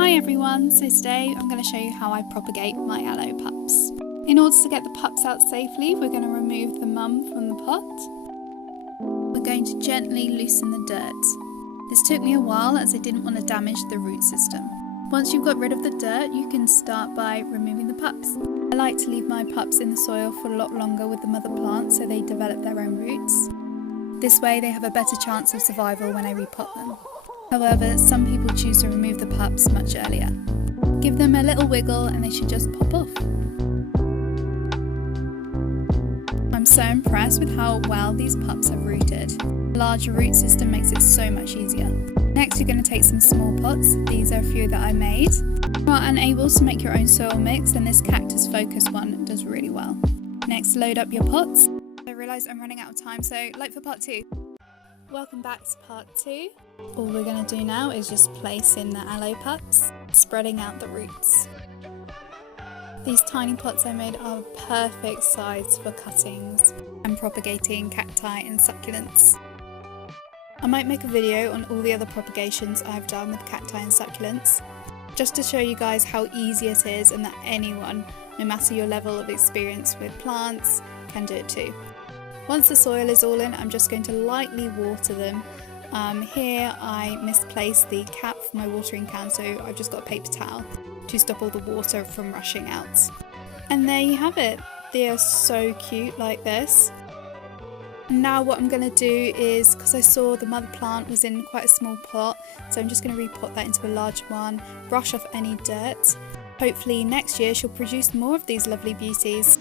Hi everyone, so today I'm going to show you how I propagate my aloe pups. In order to get the pups out safely, we're going to remove the mum from the pot. We're going to gently loosen the dirt. This took me a while as I didn't want to damage the root system. Once you've got rid of the dirt, you can start by removing the pups. I like to leave my pups in the soil for a lot longer with the mother plant so they develop their own roots. This way they have a better chance of survival when I repot them. However, some people choose to remove the pups much earlier. Give them a little wiggle and they should just pop off. I'm so impressed with how well these pups have rooted. A larger root system makes it so much easier. Next, you're going to take some small pots. These are a few that I made. If you are unable to make your own soil mix, then this cactus focus one does really well. Next, load up your pots. I realise I'm running out of time, so like for part 2. Welcome back to part 2. All we're going to do now is just place in the aloe pups, spreading out the roots. These tiny pots I made are perfect size for cuttings and propagating cacti and succulents. I might make a video on all the other propagations I've done with cacti and succulents, just to show you guys how easy it is and that anyone, no matter your level of experience with plants, can do it too. Once the soil is all in, I'm just going to lightly water them. Here I misplaced the cap for my watering can, so I've just got a paper towel to stop all the water from rushing out. And there you have it. They are so cute like this. Now what I'm going to do is, because I saw the mother plant was in quite a small pot, so I'm just going to repot that into a large one, brush off any dirt. Hopefully next year she'll produce more of these lovely beauties.